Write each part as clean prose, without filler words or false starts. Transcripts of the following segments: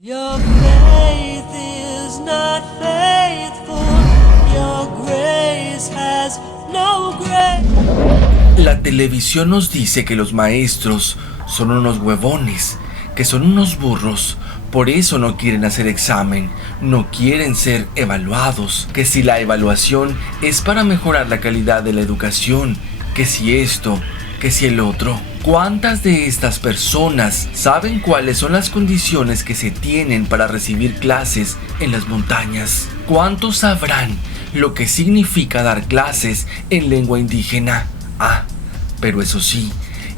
Your faith is not faithful. Your grace has no grace. La televisión nos dice que los maestros son unos huevones, que son unos burros. Por eso no quieren hacer examen, no quieren ser evaluados, que si la evaluación es para mejorar la calidad de la educación, que si esto, que si el otro. ¿Cuántas de estas personas saben cuáles son las condiciones que se tienen para recibir clases en las montañas? ¿Cuántos sabrán lo que significa dar clases en lengua indígena? Pero eso sí,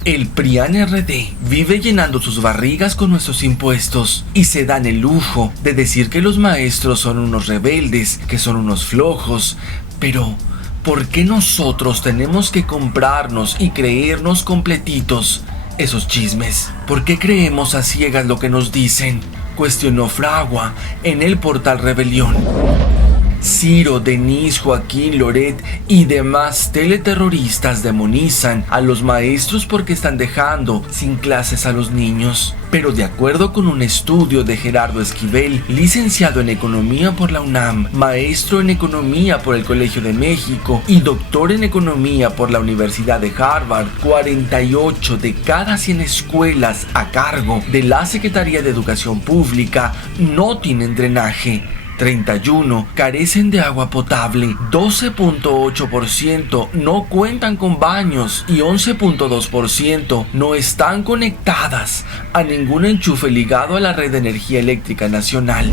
el PRIAN RD vive llenando sus barrigas con nuestros impuestos y se dan el lujo de decir que los maestros son unos rebeldes, que son unos flojos, pero ¿por qué nosotros tenemos que comprarnos y creernos completitos esos chismes? ¿Por qué creemos a ciegas lo que nos dicen? Cuestionó Fragua en el portal Rebelión. Ciro, Denise, Joaquín, Loret y demás teleterroristas demonizan a los maestros porque están dejando sin clases a los niños. Pero de acuerdo con un estudio de Gerardo Esquivel, licenciado en Economía por la UNAM, maestro en Economía por el Colegio de México y doctor en Economía por la Universidad de Harvard, 48 de cada 100 escuelas a cargo de la Secretaría de Educación Pública no tienen drenaje. 31 carecen de agua potable, 12.8% no cuentan con baños y 11.2% no están conectadas a ningún enchufe ligado a la red de energía eléctrica nacional.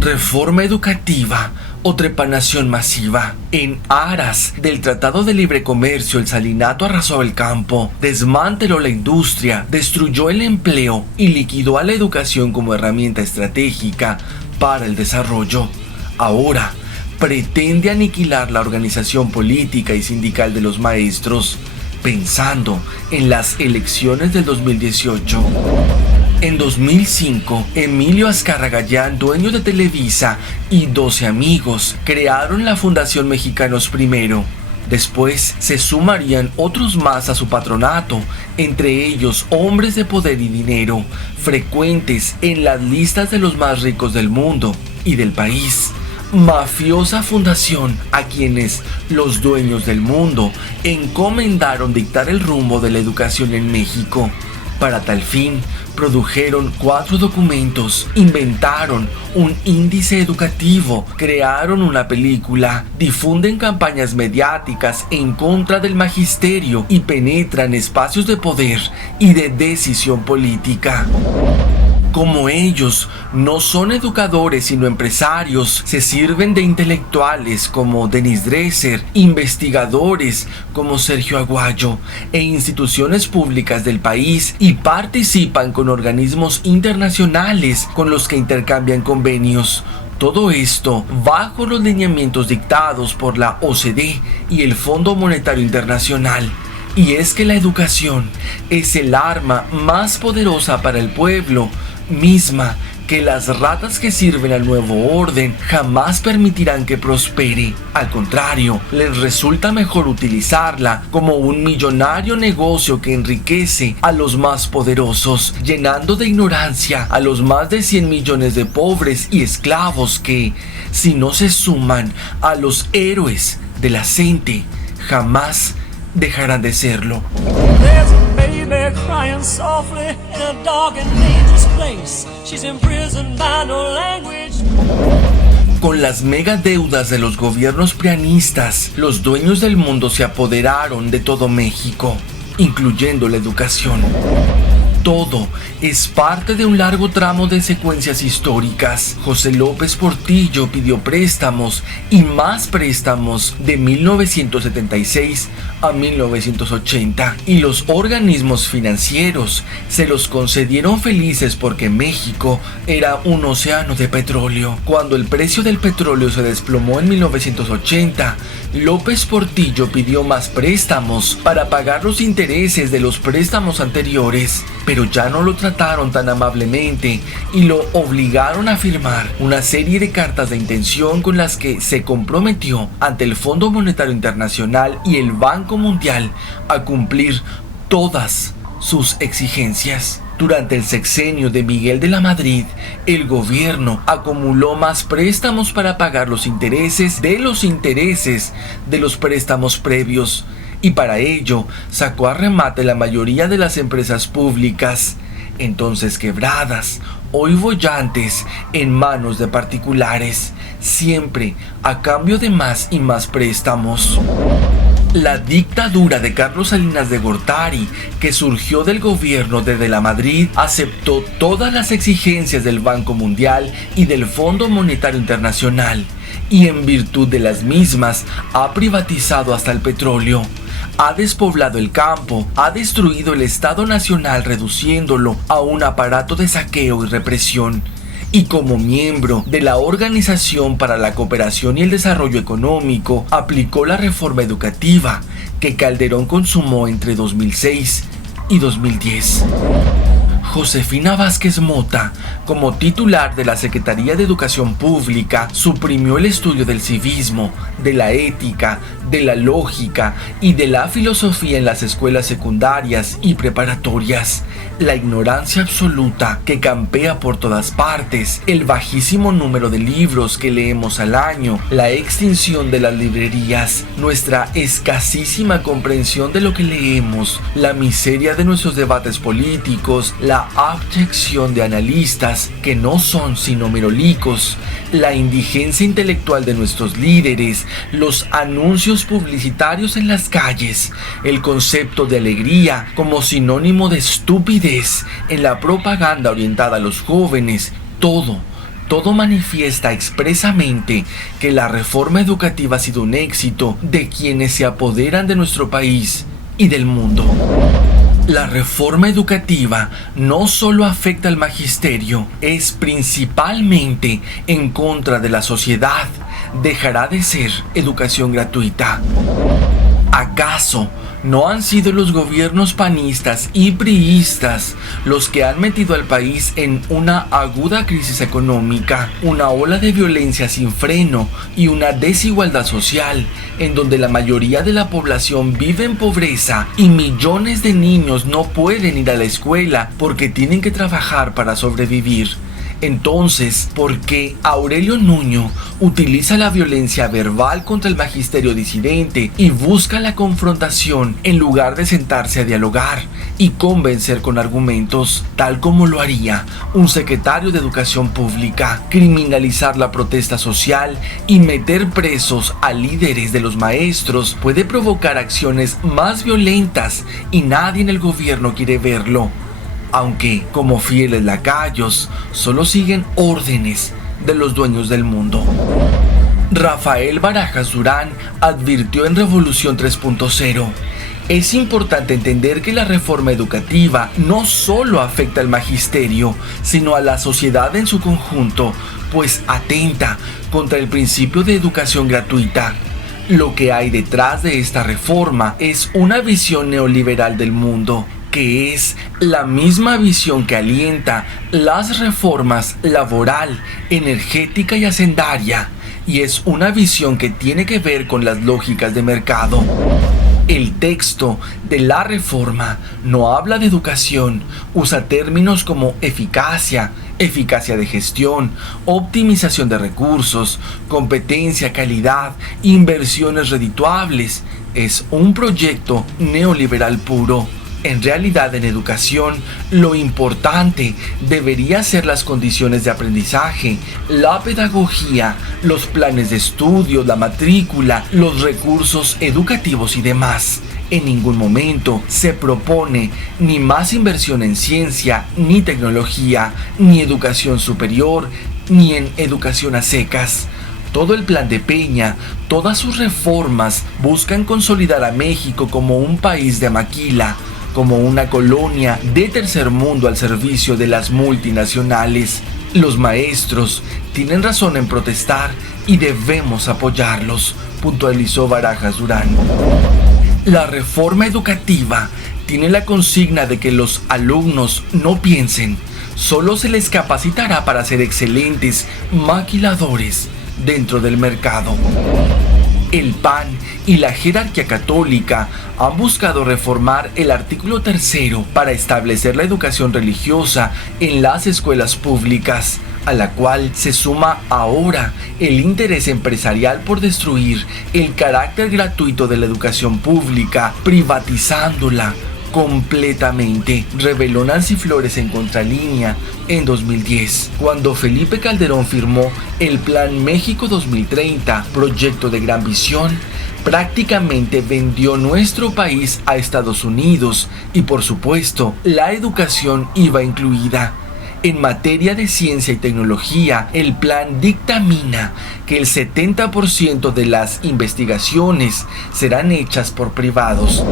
Reforma educativa o trepanación masiva. En aras del Tratado de Libre Comercio, el Salinato arrasó el campo, desmanteló la industria, destruyó el empleo y liquidó a la educación como herramienta estratégica para el desarrollo. Ahora pretende aniquilar la organización política y sindical de los maestros, pensando en las elecciones del 2018. En 2005, Emilio Azcarra-Gallán, dueño de Televisa, y 12 amigos crearon la Fundación Mexicanos Primero. Después se sumarían otros más a su patronato, entre ellos hombres de poder y dinero, frecuentes en las listas de los más ricos del mundo y del país. Mafiosa fundación a quienes los dueños del mundo encomendaron dictar el rumbo de la educación en México. Para tal fin, produjeron 4 documentos, inventaron un índice educativo, crearon una película, difunden campañas mediáticas en contra del magisterio y penetran espacios de poder y de decisión política. Como ellos no son educadores sino empresarios, se sirven de intelectuales como Denis Dresser, investigadores como Sergio Aguayo e instituciones públicas del país y participan con organismos internacionales con los que intercambian convenios. Todo esto bajo los lineamientos dictados por la OCDE y el Fondo Monetario Internacional. Y es que la educación es el arma más poderosa para el pueblo, misma que las ratas que sirven al nuevo orden jamás permitirán que prospere. Al contrario, les resulta mejor utilizarla como un millonario negocio que enriquece a los más poderosos, llenando de ignorancia a los más de 100 millones de pobres y esclavos que, si no se suman a los héroes de la gente, jamás dejarán de serlo. Crying softly in a dark and dangerous place. She's imprisoned by no language. Con las megadeudas de los gobiernos prianistas, los dueños del mundo se apoderaron de todo México, incluyendo la educación. Todo es parte de un largo tramo de secuencias históricas. José López Portillo pidió préstamos y más préstamos de 1976 a 1980 y los organismos financieros se los concedieron felices porque México era un océano de petróleo. Cuando el precio del petróleo se desplomó en 1980, López Portillo pidió más préstamos para pagar los intereses de los préstamos anteriores, pero ya no lo trataron tan amablemente y lo obligaron a firmar una serie de cartas de intención con las que se comprometió ante el Fondo Monetario Internacional y el Banco Mundial a cumplir todas sus exigencias. Durante el sexenio de Miguel de la Madrid, el gobierno acumuló más préstamos para pagar los intereses de los préstamos previos, y para ello sacó a remate la mayoría de las empresas públicas, entonces quebradas, hoy bollantes en manos de particulares, siempre a cambio de más y más préstamos. La dictadura de Carlos Salinas de Gortari, que surgió del gobierno de la Madrid, aceptó todas las exigencias del Banco Mundial y del Fondo Monetario Internacional, y en virtud de las mismas ha privatizado hasta el petróleo. Ha despoblado el campo, ha destruido el Estado Nacional reduciéndolo a un aparato de saqueo y represión. Y como miembro de la Organización para la Cooperación y el Desarrollo Económico, aplicó la reforma educativa que Calderón consumó entre 2006 y 2010. Josefina Vázquez Mota, como titular de la Secretaría de Educación Pública, suprimió el estudio del civismo, de la ética, de la lógica y de la filosofía en las escuelas secundarias y preparatorias. La ignorancia absoluta que campea por todas partes, el bajísimo número de libros que leemos al año, la extinción de las librerías, nuestra escasísima comprensión de lo que leemos, la miseria de nuestros debates políticos, la abyección de analistas que no son sino merolicos, la indigencia intelectual de nuestros líderes, los anuncios publicitarios en las calles, el concepto de alegría como sinónimo de estupidez en la propaganda orientada a los jóvenes, todo manifiesta expresamente que la reforma educativa ha sido un éxito de quienes se apoderan de nuestro país y del mundo. La reforma educativa no solo afecta al magisterio, es principalmente en contra de la sociedad. Dejará de ser educación gratuita. ¿Acaso no han sido los gobiernos panistas y priistas los que han metido al país en una aguda crisis económica, una ola de violencia sin freno y una desigualdad social, en donde la mayoría de la población vive en pobreza y millones de niños no pueden ir a la escuela porque tienen que trabajar para sobrevivir? Entonces, ¿por qué Aurelio Nuño utiliza la violencia verbal contra el magisterio disidente y busca la confrontación en lugar de sentarse a dialogar y convencer con argumentos, tal como lo haría un secretario de Educación Pública? Criminalizar la protesta social y meter presos a líderes de los maestros puede provocar acciones más violentas y nadie en el gobierno quiere verlo. Aunque, como fieles lacayos, solo siguen órdenes de los dueños del mundo. Rafael Barajas Durán advirtió en Revolución 3.0: es importante entender que la reforma educativa no solo afecta al magisterio, sino a la sociedad en su conjunto, pues atenta contra el principio de educación gratuita. Lo que hay detrás de esta reforma es una visión neoliberal del mundo, que es la misma visión que alienta las reformas laboral, energética y hacendaria, y es una visión que tiene que ver con las lógicas de mercado. El texto de la reforma no habla de educación, usa términos como eficacia de gestión, optimización de recursos, competencia, calidad, inversiones redituables. Es un proyecto neoliberal puro. En realidad, en educación, lo importante debería ser las condiciones de aprendizaje, la pedagogía, los planes de estudio, la matrícula, los recursos educativos y demás. En ningún momento se propone ni más inversión en ciencia, ni tecnología, ni educación superior, ni en educación a secas. Todo el plan de Peña, todas sus reformas buscan consolidar a México como un país de maquila, como una colonia de tercer mundo al servicio de las multinacionales. Los maestros tienen razón en protestar y debemos apoyarlos, puntualizó Barajas Durán. La reforma educativa tiene la consigna de que los alumnos no piensen, solo se les capacitará para ser excelentes maquiladores dentro del mercado. El PAN y la jerarquía católica han buscado reformar el artículo 3 para establecer la educación religiosa en las escuelas públicas, a la cual se suma ahora el interés empresarial por destruir el carácter gratuito de la educación pública, privatizándola completamente, reveló Nancy Flores en Contralínea en 2010, cuando Felipe Calderón firmó el Plan México 2030, proyecto de gran visión. Prácticamente vendió nuestro país a Estados Unidos y, por supuesto, la educación iba incluida. En materia de ciencia y tecnología, el plan dictamina que el 70% de las investigaciones serán hechas por privados.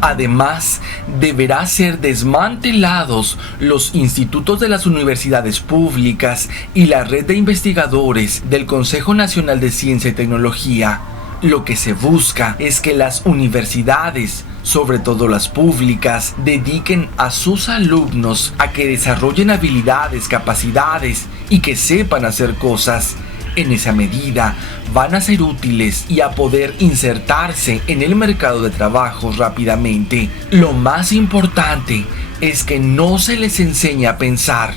Además, deberá ser desmantelados los institutos de las universidades públicas y la red de investigadores del Consejo Nacional de Ciencia y Tecnología. Lo que se busca es que las universidades, sobre todo las públicas, dediquen a sus alumnos a que desarrollen habilidades, capacidades y que sepan hacer cosas. En esa medida, van a ser útiles y a poder insertarse en el mercado de trabajo rápidamente. Lo más importante es que no se les enseña a pensar,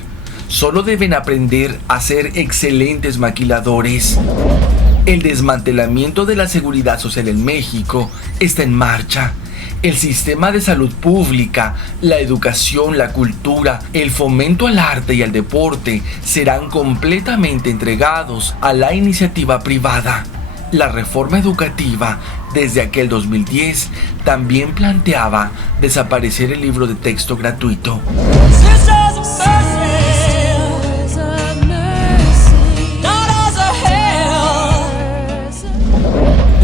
solo deben aprender a ser excelentes maquiladores. El desmantelamiento de la seguridad social en México está en marcha. El sistema de salud pública, la educación, la cultura, el fomento al arte y al deporte serán completamente entregados a la iniciativa privada. La reforma educativa, desde aquel 2010, también planteaba desaparecer el libro de texto gratuito.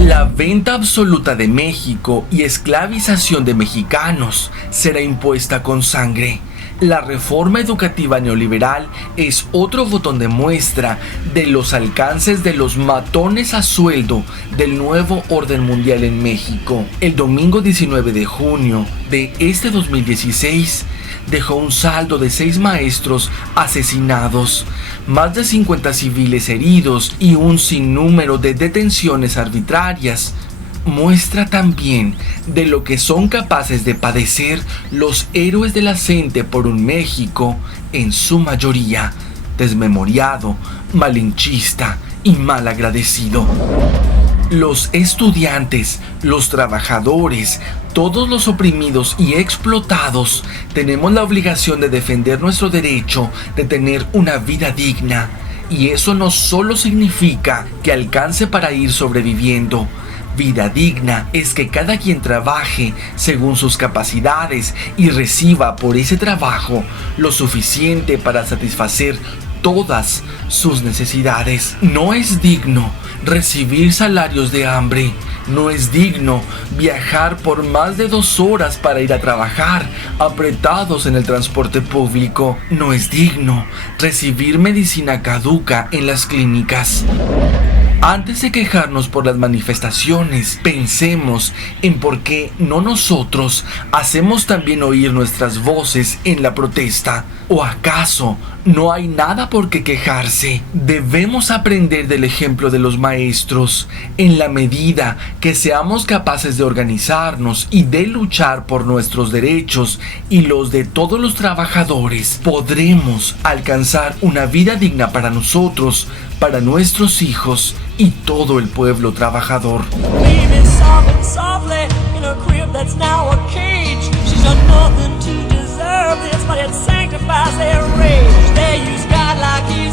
La venta absoluta de México y esclavización de mexicanos será impuesta con sangre. La reforma educativa neoliberal es otro botón de muestra de los alcances de los matones a sueldo del nuevo orden mundial en México. El domingo 19 de junio de este 2016 dejó un saldo de 6 maestros asesinados, más de 50 civiles heridos y un sinnúmero de detenciones arbitrarias. Muestra también de lo que son capaces de padecer los héroes de la CENTE por un México, en su mayoría, desmemoriado, malinchista y mal agradecido. Los estudiantes, los trabajadores, todos los oprimidos y explotados, tenemos la obligación de defender nuestro derecho de tener una vida digna. Y eso no solo significa que alcance para ir sobreviviendo. Vida digna es que cada quien trabaje según sus capacidades y reciba por ese trabajo lo suficiente para satisfacer todas sus necesidades. No es digno recibir salarios de hambre. No es digno viajar por más de 2 horas para ir a trabajar, apretados en el transporte público. No es digno recibir medicina caduca en las clínicas. Antes de quejarnos por las manifestaciones, pensemos en por qué no nosotros hacemos también oír nuestras voces en la protesta. ¿O acaso no hay nada por qué quejarse? Debemos aprender del ejemplo de los maestros. En la medida que seamos capaces de organizarnos y de luchar por nuestros derechos y los de todos los trabajadores, podremos alcanzar una vida digna para nosotros, para nuestros hijos y todo el pueblo trabajador. This, but it sanctifies their rage. They use God like he's